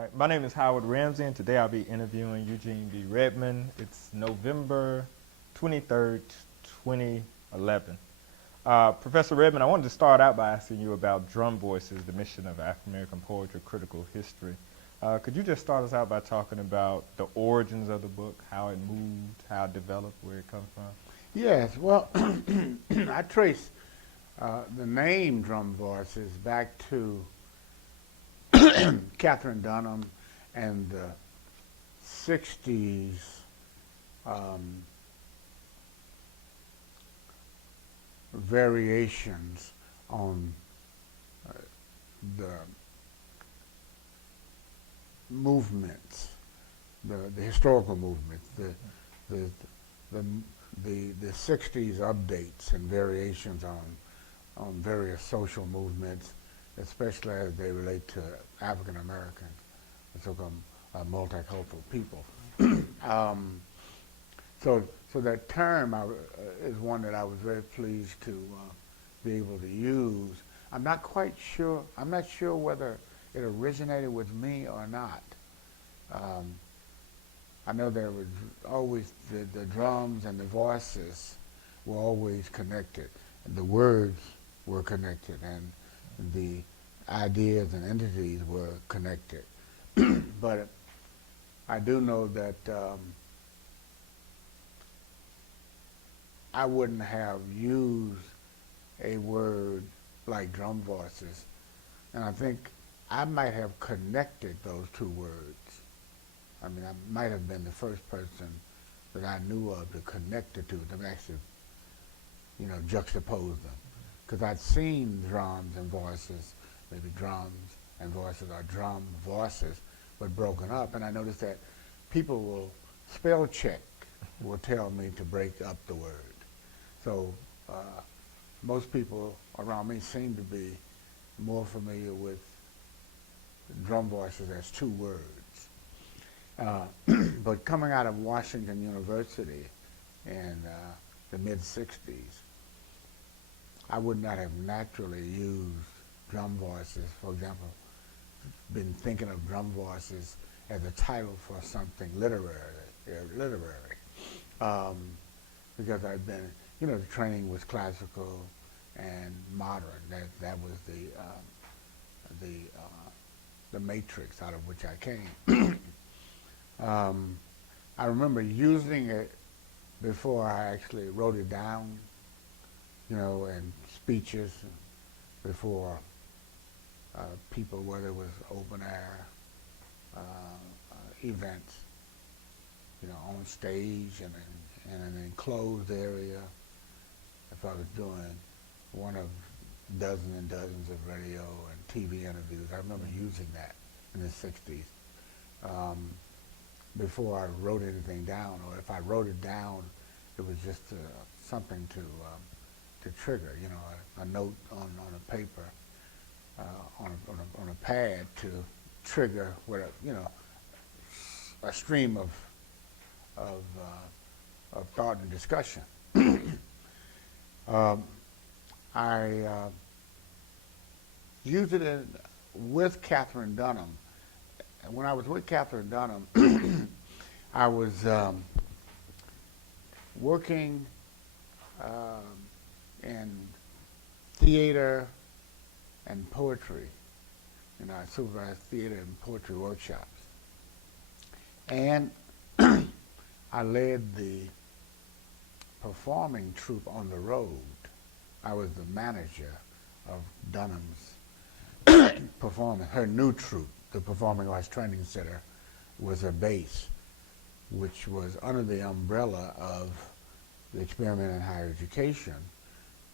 All right, my name is Howard Rambsy, and today I'll be interviewing Eugene B. Redmond. It's November 23rd, 2011. Professor Redmond, I wanted to start out by asking you about Drumvoices, the Mission of Afro-American Poetry, Critical History. Could you just start us out by talking about the origins of the book, how it moved, how it developed, where it comes from? Yes, well, I trace the name Drumvoices back to Catherine Dunham and the 60s variations on the movements, the historical movements, the 60s updates and variations on various social movements, especially as they relate to African Americans, the so-called multicultural people. So that term is one that I was very pleased to be able to use. I'm not quite sure. I'm not sure whether it originated with me or not. I know there was always the drums and the voices were always connected, and the words were connected, and the ideas and entities were connected. But I do know that I wouldn't have used a word like drum voices, and I think I might have connected those two words. I mean, I might have been the first person that I knew of to connect the two, to actually, juxtapose them. Because I'd seen drums and voices, maybe drums and voices or drum voices, but broken up. And I noticed that people will spell check, will tell me to break up the word. So most people around me seem to be more familiar with drum voices as two words. But coming out of Washington University in the mid-60s, I would not have naturally used drum voices. For example, been thinking of drum voices as a title for something literary, because I've been, the training was classical and modern. That was the matrix out of which I came. I remember using it before I actually wrote it down, in speeches before people, whether it was open air events, on stage and in an enclosed area. If I was doing one of dozens and dozens of radio and TV interviews, I remember using that in the 60s. Before I wrote anything down, or if I wrote it down, it was just something to trigger, a note on a paper, on a pad to trigger what a stream of thought and discussion. I used it with Catherine Dunham. When I was with Catherine Dunham, I was working in theater and poetry. I supervised theater and poetry workshops. And I led the performing troupe on the road. I was the manager of Dunham's performance, her new troupe. The Performing Arts Training Center was her base, which was under the umbrella of the Experiment in Higher Education,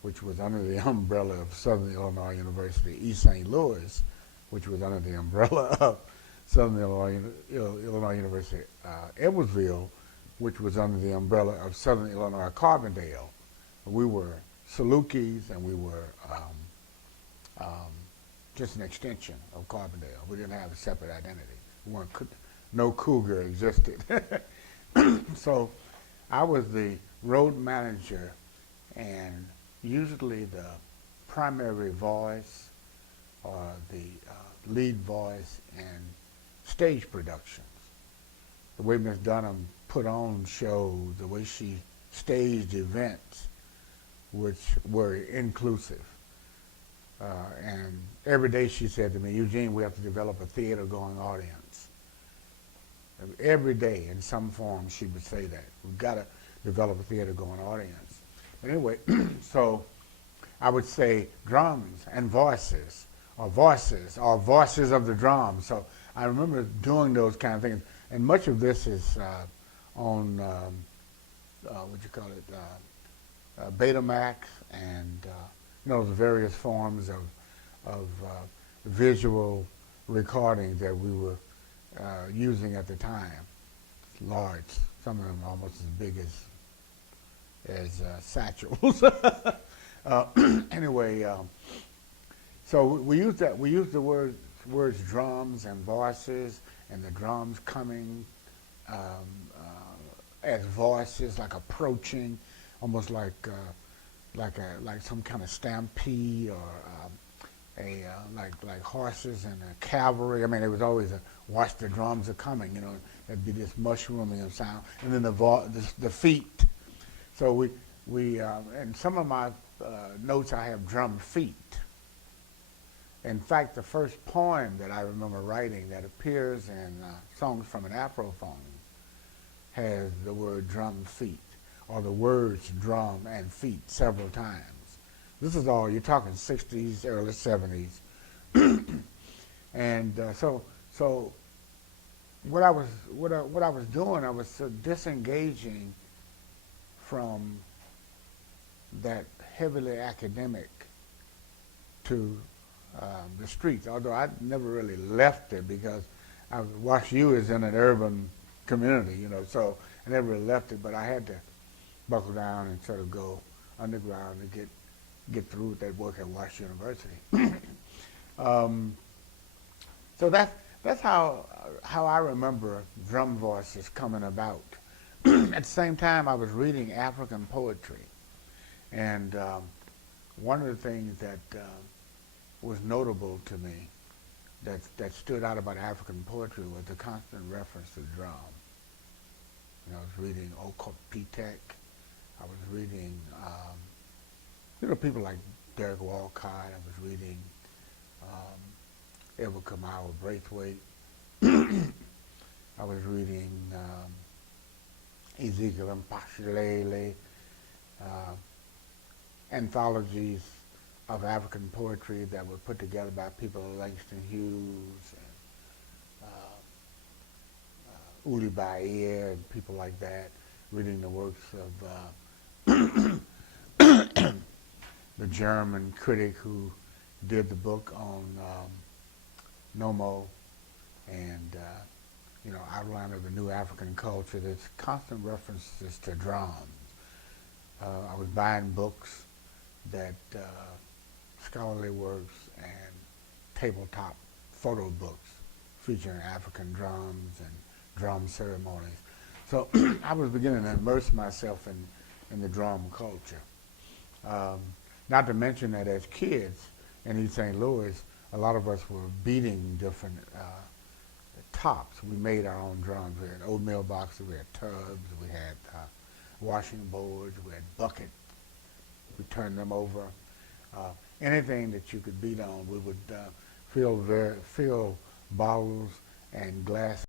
which was under the umbrella of Southern Illinois University, East St. Louis, which was under the umbrella of Southern Illinois University, Edwardsville, which was under the umbrella of Southern Illinois Carbondale. We were Salukis, and we were just an extension of Carbondale. We didn't have a separate identity. No Cougar existed. So I was the road manager, and usually the primary voice or the lead voice in stage productions. The way Miss Dunham put on shows, the way she staged events, which were inclusive. And every day she said to me, Eugene, we have to develop a theater-going audience. Every day, in some form, she would say that. We've got to develop a theater-going audience. But anyway, so I would say drums and voices, or voices of the drums. So I remember doing those kind of things. And much of this is on, what you call it, Betamax and, you know, the various forms of visual recordings that we were using at the time. Large, some of them almost as big as satchels. Anyway, so we used that. We used the words drums and voices, and the drums coming as voices, like approaching, almost like some kind of stampede, or like horses and a cavalry. I mean, it was always a watch the drums are coming. You know, there'd be this mushrooming of sound, and then the feet. So we and some of my notes I have drum feet. In fact, the first poem that I remember writing that appears in Songs from an Afrophone has the word drum feet, or the words drum and feet several times. This is all, you're talking 60s, early 70s. And so what I was doing, I was disengaging from that heavily academic to the streets, although I never really left it because Wash U is in an urban community, you know, so I never really left it, but I had to buckle down and sort of go underground to get through with that work at Wash University. So that's how I remember drum voices coming about. At the same time, I was reading African poetry, and one of the things that was notable to me that stood out about African poetry was the constant reference to drum. You know, I was reading Okopitek. I was reading, you know, people like Derek Walcott. I was reading Edward Kamau Braithwaite. I was reading Ezekiel Mpashilele, anthologies of African poetry that were put together by people like Langston Hughes and Uli Bayer and people like that, reading the works of the German critic who did the book on Nomo and you know, Outline of the New African Culture. There's constant references to drums. I was buying books that scholarly works and tabletop photo books featuring African drums and drum ceremonies. So I was beginning to immerse myself in the drum culture. Not to mention that as kids in East St. Louis, a lot of us were beating different tops. We made our own drums. We had oatmeal boxes, we had tubs, we had washing boards, we had buckets. We turned them over. Anything that you could beat on, we would fill bottles and glass